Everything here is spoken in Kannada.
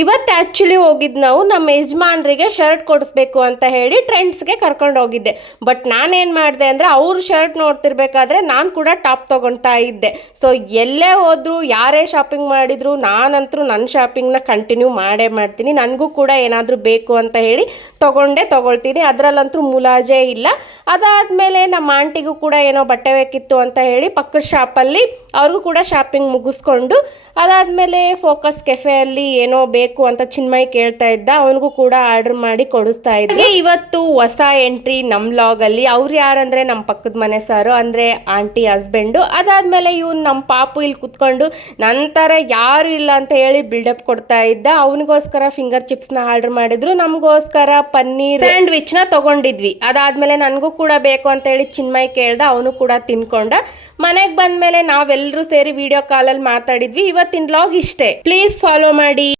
ಇವತ್ತು ಆ್ಯಕ್ಚುಲಿ ಹೋಗಿದ್ದು ನಾವು ನಮ್ಮ ಯಜಮಾನ್ರಿಗೆ ಶರ್ಟ್ ಕೊಡಿಸ್ಬೇಕು ಅಂತ ಹೇಳಿ ಟ್ರೆಂಡ್ಸ್ಗೆ ಕರ್ಕೊಂಡು ಹೋಗಿದ್ದೆ. ಬಟ್ ನಾನೇನು ಮಾಡಿದೆ ಅಂದರೆ ಅವ್ರ ಶರ್ಟ್ ನೋಡ್ತಿರ್ಬೇಕಾದ್ರೆ ನಾನು ಕೂಡ ಟಾಪ್ ತೊಗೊಳ್ತಾ ಇದ್ದೆ. ಸೊ ಎಲ್ಲೇ ಹೋದ್ರು ಯಾರೇ ಶಾಪಿಂಗ್ ಮಾಡಿದ್ರು ನಾನಂತರೂ ನನ್ನ ಶಾಪಿಂಗ್ನ ಕಂಟಿನ್ಯೂ ಮಾಡೇ ಮಾಡ್ತೀನಿ. ನನಗೂ ಕೂಡ ಏನಾದರೂ ಬೇಕು ಅಂತ ಹೇಳಿ ತೊಗೊಳ್ತೀನಿ. ಅದರಲ್ಲಂತೂ ಮುಲಾಜೇ ಇಲ್ಲ. ಅದಾದಮೇಲೆ ನಮ್ಮ ಆಂಟಿಗೂ ಕೂಡ ಏನೋ ಬಟ್ಟೆ ಬೇಕಿತ್ತು ಅಂತ ಹೇಳಿ ಪಕ್ಕದ ಶಾಪಲ್ಲಿ ಅವ್ರಿಗೂ ಕೂಡ ಶಾಪಿಂಗ್ ಮುಗಿಸ್ಕೊಂಡು ಅದಾದಮೇಲೆ ಫೋಕಸ್ ಕೆಫೆಯಲ್ಲಿ ಏನೋ ಬೇಕು ಅಂತ ಚಿನ್ಮಯ್ ಕೇಳ್ತಾ ಇದ್ದ, ಅವನಿಗೂ ಕೂಡ ಆರ್ಡರ್ ಮಾಡಿ ಕೊಡಿಸ್ತಾ ಇದ್ದೆ. ಇವತ್ತು ಹೊಸ ಎಂಟ್ರಿ ನಮ್ಮ ವ್ಲಾಗಲ್ಲಿ. ಅವ್ರು ಯಾರಂದರೆ ನಮ್ಮ ಪಕ್ಕದ ಮನೆ ಸಾರು, ಅಂದರೆ ಆಂಟಿ ಹಸ್ಬೆಂಡು. ಅದಾದಮೇಲೆ ಇವನು ನಮ್ಮ ಪಾಪು ಇಲ್ಲಿ ಕುತ್ಕೊಂಡು ನಂತರ ಯಾರು ಇಲ್ಲ ಅಂತ ಹೇಳಿ ಬಿಲ್ಡಪ್ ಕೊಡ್ತಾ ಇದ್ದ. ಅವನಿಗೋಸ್ಕರ ಫಿಂಗರ್ ಚಿಪ್ಸ್ನ ಆರ್ಡರ್ ಮಾಡಿದ್ರು, ನಮಗೋಸ್ಕರ ಪನ್ನೀರ್ ಸ್ಯಾಂಡ್ವಿಚ್ನ ತೊಗೊಂಡಿದ್ವಿ. ಅದಾದಮೇಲೆ ನನಗೂ ಕೂಡ ಬೇಕು ಅಂತ ಹೇಳಿ ಚಿನ್ಮಯ್ ಕೇಳ್ದ, ಅವನು ಕೂಡ ತಿನ್ಕೊಂಡ. ಮನೆಗೆ ಬಂದಮೇಲೆ ನಾವೆಲ್ಲರೂ ಸೇರಿ ವಿಡಿಯೋ ಕಾಲಲ್ಲಿ ಮಾತಾಡಿದ್ವಿ. ಇವತ್ತಿನ ವ್ಲಾಗ್ ಇಷ್ಟೇ. ಪ್ಲೀಸ್ ಫಾಲೋ ಮಾಡಿ.